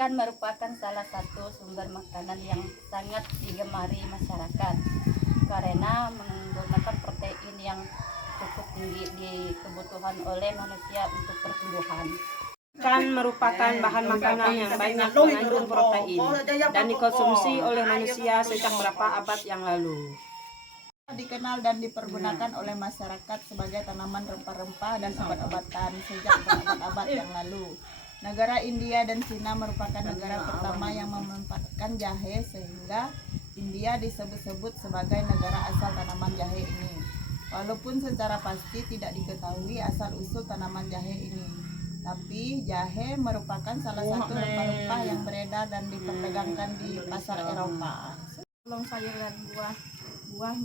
Ikan merupakan salah satu sumber makanan yang sangat digemari masyarakat karena menggunakan protein yang cukup tinggi di kebutuhan oleh manusia untuk pertumbuhan. Ikan merupakan bahan makanan yang banyak mengandung protein dan dikonsumsi oleh manusia sejak beberapa abad yang lalu. Dikenal dan dipergunakan oleh masyarakat sebagai tanaman rempah-rempah dan obat-obatan sejak berabad-abad yang lalu. Negara India dan Cina merupakan negara pertama yang memanfaatkan jahe sehingga India disebut-sebut sebagai negara asal tanaman jahe ini. Walaupun secara pasti tidak diketahui asal-usul tanaman jahe ini, tapi jahe merupakan salah satu rempah-rempah yang beredar dan diperdagangkan di pasar Eropa. Tolong sayur dan buah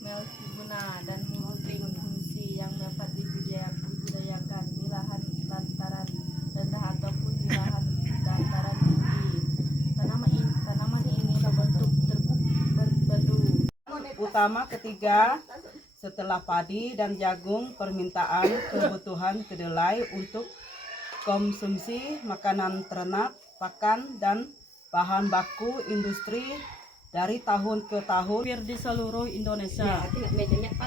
meltiguna dan multifungsi yang dapat dibudidayakan di lahan dataran rendah ataupun di lahan dataran tinggi. Tanaman ini berbentuk berbedu. Utama ketiga, setelah padi dan jagung, permintaan kebutuhan kedelai untuk konsumsi makanan ternak, pakan, dan bahan baku industri dari tahun ke tahun. Hampir di seluruh Indonesia.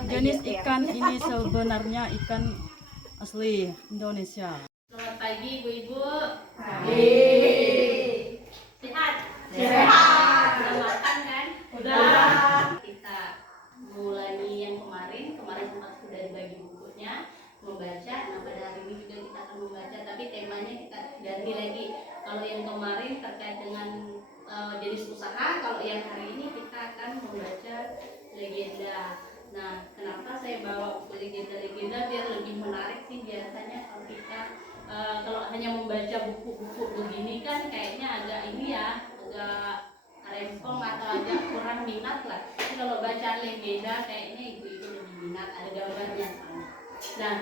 Jenis ikan ini sebenarnya ikan asli Indonesia. Selamat pagi ibu-ibu. Pagi. Sehat? Sehat. Udah makan kan? Udah. Kita mulai yang kemarin sempat sudah dibagi bukunya membaca. Nah pada hari ini juga kita akan membaca, tapi temanya kita ganti lagi. Kalau yang kemarin terkait dengan jenis usaha, kalau yang hari ini kita akan membaca legenda. Nah, kenapa saya bawa buku legenda biar lebih menarik sih. Biasanya kalau kita kalau hanya membaca buku-buku begini kan kayaknya agak ini ya, agak rempong atau agak kurang minat lah. Tapi kalau baca legenda kayaknya ibu-ibu lebih minat, ada gambarnya. Nah,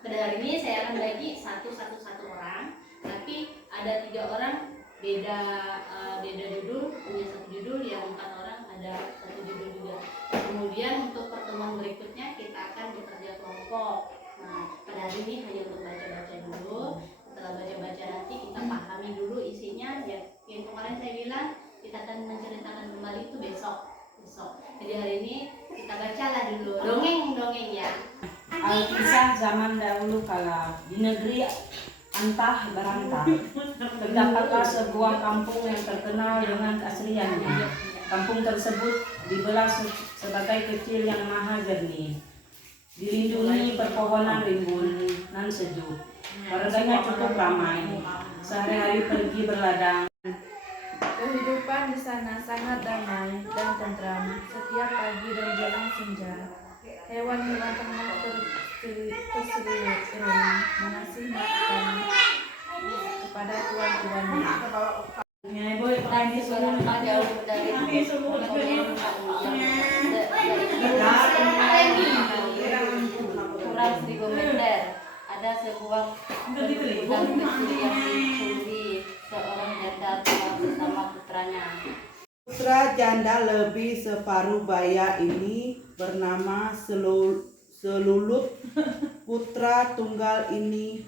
pada hari ini saya akan bagi satu orang, tapi ada 3 orang beda judul, punya satu judul, yang 4 orang ada satu judul juga. Kemudian untuk pertemuan berikutnya kita akan bekerja kelompok. Nah, pada hari ini hanya untuk baca-baca dulu. Setelah baca-baca nanti kita pahami dulu isinya. Yang kemarin saya bilang kita akan menceritakan kembali itu besok. Jadi hari ini kita bacalah dulu dongeng ya. Alkisah zaman dahulu kala, di negeri antah berantah, terdapatlah sebuah kampung yang terkenal dengan keasliannya. Kampung tersebut dibelah sebagai kecil yang maha jernih, dilindungi perpohonan rimbun dan sejuk. Warganya cukup ramai, sehari-hari pergi berladang. Kehidupan di sana sangat damai dan tentram. Setiap pagi dan jelang senja, hewan-hewan ternak terseriun mengasih makan kepada tuan-tuannya. Kurang 1000 meter ada sebuah perbukitan kecil yang dihuni seorang janda tua bersama putranya. Putra janda lebih separuh baya ini bernama Selulup. Putra tunggal ini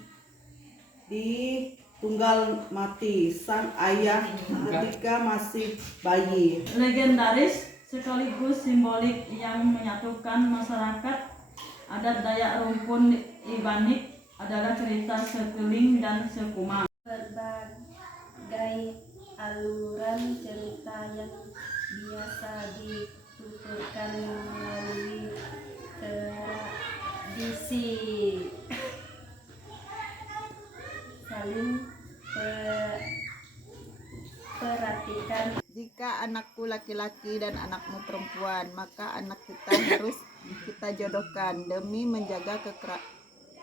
ditunggal mati sang ayah ketika masih bayi. Legendaris sekaligus simbolik yang menyatukan masyarakat adat Dayak Rumpun Ibanik adalah cerita Sekeling dan Sekuma. Berbagai aluran cerita yang biasa dituturkan melalui tradisi saling perhatikan. Jika anakku laki-laki dan anakmu perempuan, maka anak kita harus kita jodohkan demi menjaga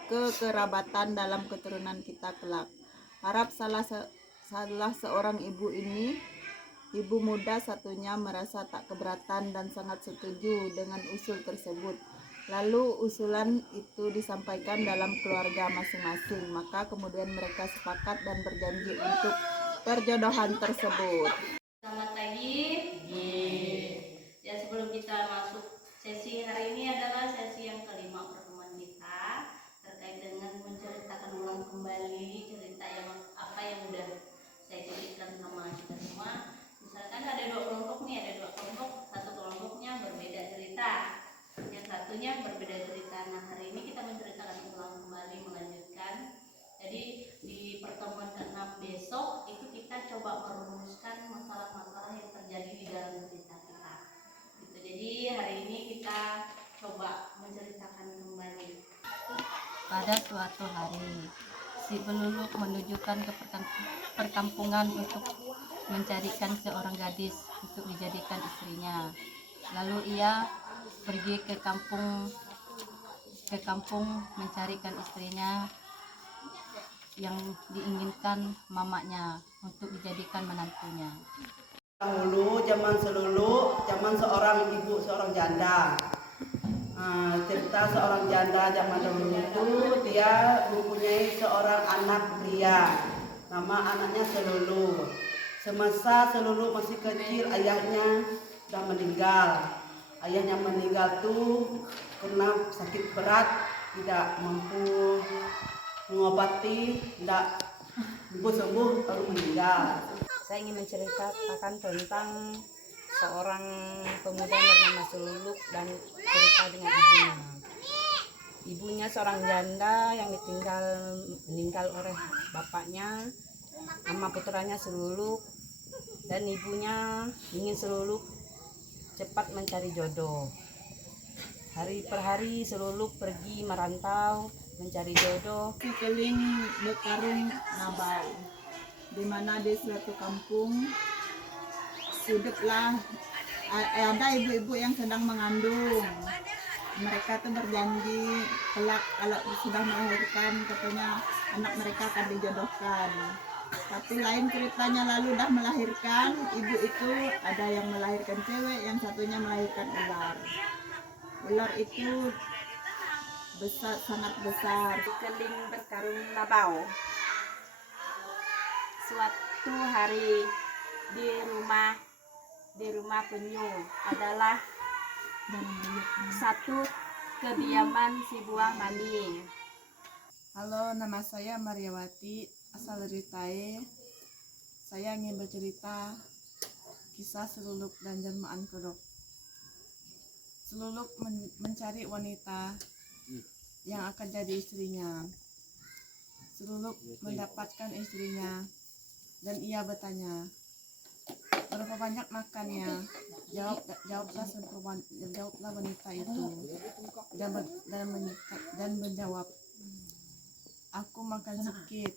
kekerabatan dalam keturunan kita kelak. Harap salah seorang ibu muda satunya merasa tak keberatan dan sangat setuju dengan usul tersebut. Lalu usulan itu disampaikan dalam keluarga masing-masing, maka kemudian mereka sepakat dan berjanji untuk perjodohan tersebut. Selamat pagi. Ya, sebelum kita masuk sesi hari ini adalah sesi yang kelima pertemuan kita terkait dengan menceritakan ulang kembali cerita yang apa yang udah saya besok itu kita coba merumuskan masalah-masalah yang terjadi di dalam cerita kita. Gitu. Jadi hari ini kita coba menceritakan kembali. Pada suatu hari, si Beluluk menunjukkan ke perkampungan untuk mencarikan seorang gadis untuk dijadikan istrinya. Lalu ia pergi ke kampung mencarikan istrinya yang diinginkan mamanya untuk dijadikan menantunya. Dahulu zaman selulu, zaman seorang ibu, seorang janda. Cerita seorang janda zaman dahulu itu dia mempunyai seorang anak pria. Nama anaknya Selulu. Semasa Selulu masih kecil ayahnya sudah meninggal. Ayahnya meninggal tuh karena sakit berat, tidak mampu mengobati, tidak sembuh baru meninggal. Saya ingin menceritakan tentang seorang pemuda bernama Seluluk dan cerita dengan ibunya. Ibunya seorang janda yang meninggal oleh bapaknya, nama putranya Seluluk, dan ibunya ingin Seluluk cepat mencari jodoh. Hari per hari Seluluk pergi merantau mencari jodoh. Sekeling berkarung Nabau, di mana di suatu kampung hiduplah ada ibu-ibu yang sedang mengandung. Mereka tuh berjanji kelak kalau sudah melahirkan katanya anak mereka akan dijodohkan. Tapi lain ceritanya, lalu dah melahirkan, ibu itu ada yang melahirkan cewek, yang satunya melahirkan ular. Ular itu besar, sangat besar. Sekeling berkarung Nabau. Suatu hari di rumah penyu adalah satu kediaman si buah mani. Halo, nama saya Mariawati, asal dari Tae. Saya ingin bercerita kisah Seluluk dan jelmaan kodok. Seluluk mencari wanita yang akan jadi istrinya. Seluluk mendapatkan istrinya dan ia bertanya, berapa banyak makannya? Jawablah wanita itu dan menjawab, aku makan sedikit,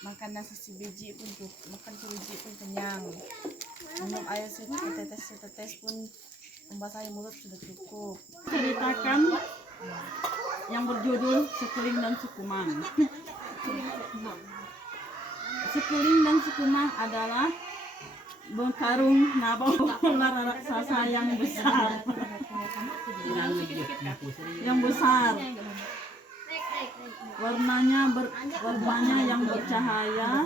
makan nasi sebiji pun cukup, makan sebiji pun kenyang, minum air setetes pun membasahi mulut sudah cukup. Ceritakan yang berjudul Sekeling dan Sukumang. Sekeling dan Sukumang adalah berkarung Nabau ular raksasa yang besar. Warnanya yang bercahaya,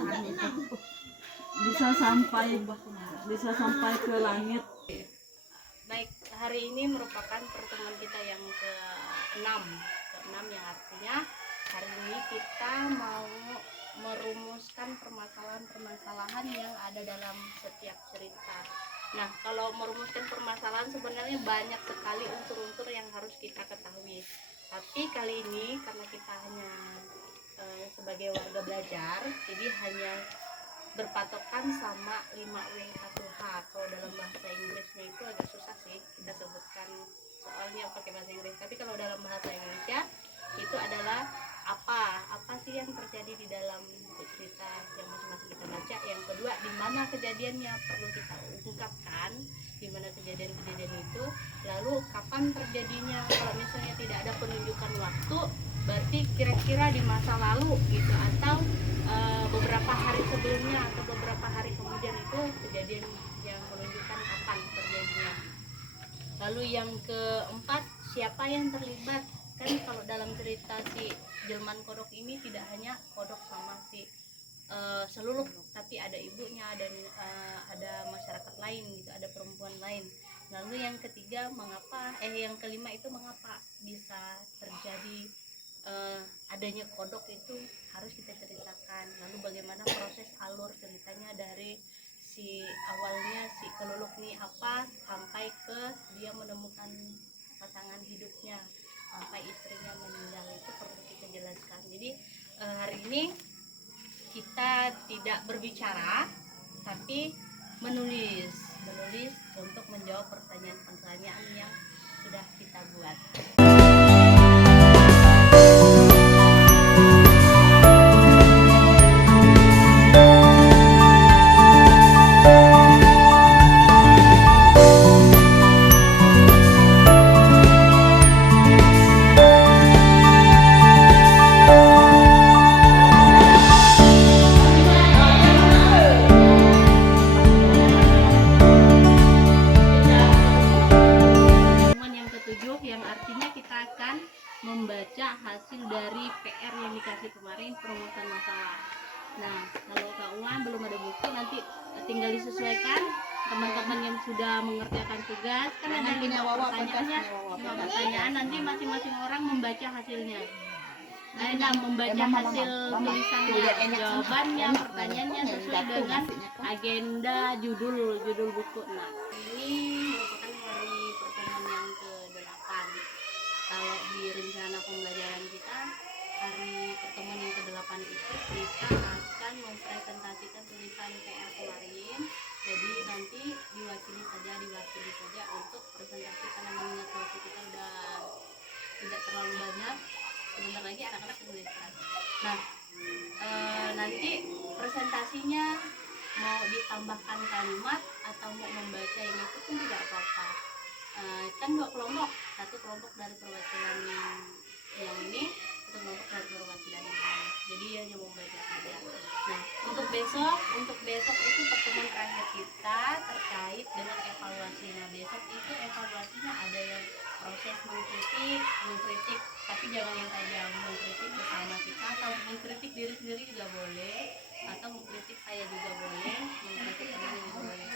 bisa sampai ke langit. Baik, hari ini merupakan pertemuan kita yang ke-6 yang artinya hari ini kita mau merumuskan permasalahan-permasalahan yang ada dalam setiap cerita. Nah, kalau merumuskan permasalahan sebenarnya banyak sekali unsur-unsur yang harus kita ketahui. Tapi kali ini karena kita hanya sebagai warga belajar, jadi hanya berpatokan sama 5W1H. Kalau dalam bahasa Inggrisnya itu agak susah sih kita sebutkan soalnya pakai bahasa Inggris. Tapi kalau dalam bahasa Indonesia itu adalah apa sih yang terjadi di dalam cerita yang masing-masing kita baca. Yang kedua, di mana kejadiannya perlu kita ungkapkan, di mana kejadian-kejadian itu, lalu kapan terjadinya. Kalau misalnya tidak ada penunjukan waktu, berarti kira-kira di masa lalu gitu, atau beberapa hari sebelumnya atau beberapa hari kemudian itu kejadian yang menunjukkan kapan terjadinya. Lalu yang keempat, siapa yang terlibat. Kan kalau dalam cerita si Jelmaan Kodok ini tidak hanya kodok sama si Seluluk, tapi ada ibunya dan ada masyarakat lain gitu, ada perempuan lain. Lalu yang ketiga, yang kelima itu mengapa bisa terjadi adanya kodok itu harus kita ceritakan. Lalu bagaimana proses alur ceritanya dari si awalnya si Keluluk nih sampai ke dia menemukan pasangan hidupnya, sampai istrinya meninggal, itu perlu kita jelaskan. Jadi hari ini kita tidak berbicara tapi menulis untuk menjawab pertanyaan-pertanyaan yang sudah kita buat. Yang artinya kita akan membaca hasil dari PR yang dikasih kemarin, perumusan masalah. Nah, kalau Kak Uwan belum ada buku, nanti tinggal disesuaikan. Teman-teman yang sudah mengerjakan tugas kan ada 5 pertanyaannya, 5 pertanyaan, nanti masing-masing orang membaca hasilnya. Nah, membaca hasil tulisannya, jawabannya, pertanyaannya sesuai dengan agenda judul buku. Nah, ini merupakan hari pertemuan yang ke-8. Kalau di rencana pembelajaran kita, hari pertemuan yang ke-8 itu kita akan mempresentasikan tulisan PR kemarin. Jadi nanti diwakili saja untuk presentasi, karena mengingat waktu kita udah tidak terlalu banyak. Sebentar lagi anak-anak tuliskan. Nah, nanti presentasinya mau ditambahkan kalimat atau mau membaca yang itu pun tidak apa-apa. Kan 2 kelompok, 1 kelompok dari perwakilan yang ini, 1 kelompok dari perwakilan yang ini. Jadi hanya membaca saja. Nah, untuk besok itu pertemuan terakhir kita terkait dengan evaluasinya. Besok itu evaluasinya ada yang proses mengkritik, tapi jangan yang tajam, mengkritik bersama kita, atau mengkritik diri sendiri juga boleh, atau mengkritik saya juga boleh, mengkritik teman juga boleh.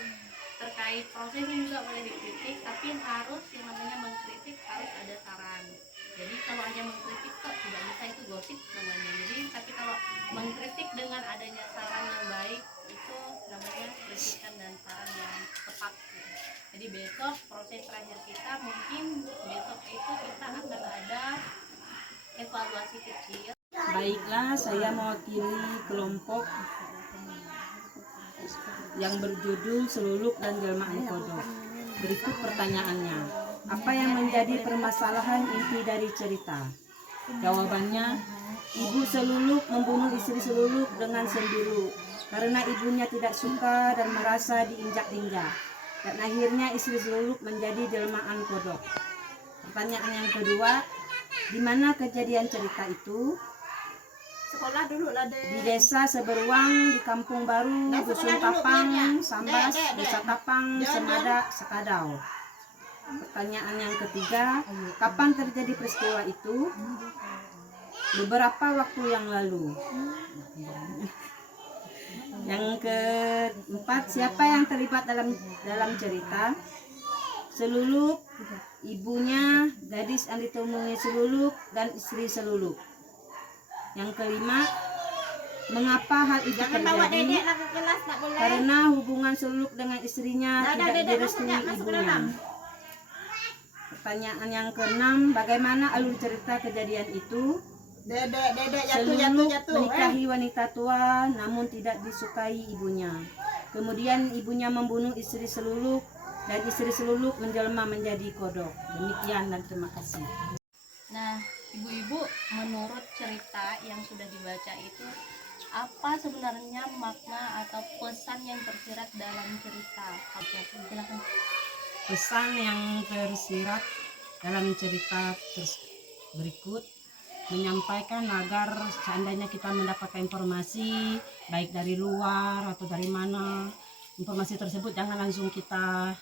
Terkait prosesnya juga boleh dikritik, tapi yang namanya mengkritik harus ada saran. Jadi kalau hanya mengkritik kok tidak bisa, itu gosip namanya. Jadi tapi kalau mengkritik dengan adanya saran yang baik, itu namanya kritikan dan saran yang tepat. Jadi besok proses terakhir kita, mungkin besok itu kita akan ada evaluasi kecil. Baiklah, saya mewakili kelompok yang berjudul Seluluk dan Jelmaan Kodok. Berikut pertanyaannya. Apa yang menjadi permasalahan inti dari cerita? Jawabannya, ibu Seluluk membunuh istri Seluluk dengan sembilu karena ibunya tidak suka dan merasa diinjak-injak. Dan akhirnya istri Seluluk menjadi jelmaan kodok. Pertanyaan yang kedua, di mana kejadian cerita itu? Sekolah dulu lah deh. Di desa Seberuang, di Kampung Baru, Dusun Tapang, Sambas, Desa Tapang, Semada, Sekadau. Pertanyaan yang ketiga, kapan terjadi peristiwa itu? Beberapa waktu yang lalu. Yang keempat, siapa yang terlibat dalam cerita? Seluluk, ibunya, gadis yang ditemui Seluluk, dan istri Seluluk. Yang kelima, mengapa hal itu terjadi? Karena hubungan Seluluk dengan istrinya tidak direstui ibunya. Pertanyaan yang keenam, bagaimana alur cerita kejadian itu? Seluluk menikahi wanita tua namun tidak disukai ibunya. Kemudian ibunya membunuh istri Seluluk dan istri Seluluk menjelma menjadi kodok. Demikian dan terima kasih. Nah, ibu-ibu, menurut cerita yang sudah dibaca itu, apa sebenarnya makna atau pesan yang tersirat dalam cerita? Silakan. Pesan yang tersirat dalam cerita berikut menyampaikan agar seandainya kita mendapatkan informasi baik dari luar atau dari mana, informasi tersebut jangan langsung kita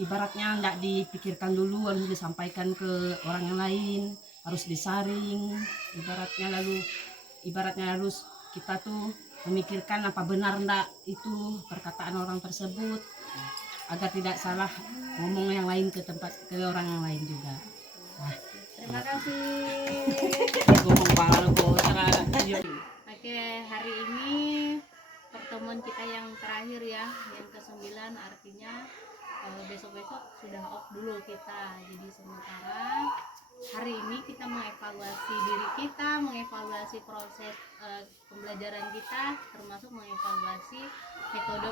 ibaratnya tidak dipikirkan dulu, harus disampaikan ke orang yang lain, harus disaring ibaratnya harus kita tuh memikirkan apa benar enggak itu perkataan orang tersebut agar tidak salah ngomong yang lain ke orang yang lain juga. Nah, Terima kasih. Oke, hari ini pertemuan kita yang terakhir ya, yang ke-9, artinya besok-besok sudah off dulu kita. Jadi sementara hari ini kita mengevaluasi diri kita, mengevaluasi proses pembelajaran kita, termasuk mengevaluasi metode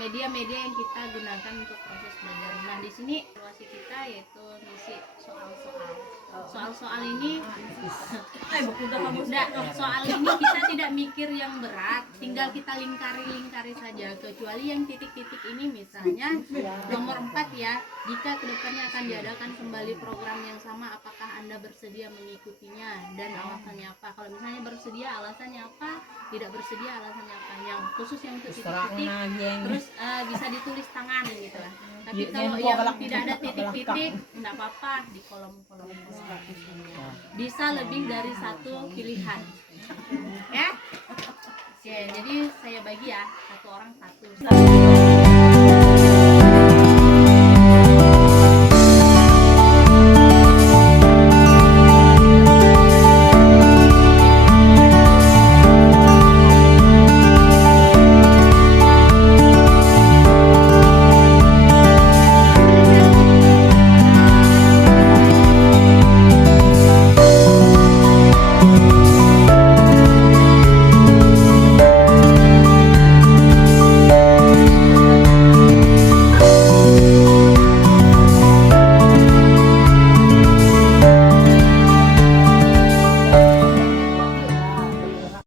media-media yang kita gunakan untuk proses belajar. Nah, di sini evaluasi kita yaitu ngisi soal-soal. Soal-soal ini soal ini kita tidak mikir yang berat, tinggal kita lingkari saja, kecuali yang titik-titik ini misalnya nomor 4 ya, jika kedepannya akan diadakan kembali program yang sama, apakah Anda bersedia mengikutinya dan alasannya apa? Kalau misalnya bersedia, alasannya apa? Tidak bersedia, alasannya apa? Yang khusus yang untuk titik-titik terus bisa ditulis tangan gitu lah. Tapi kalau yang tidak ada titik-titik enggak apa-apa, di kolom-kolom bisa lebih dari satu pilihan ya. Oke, jadi saya bagi ya, satu orang satu.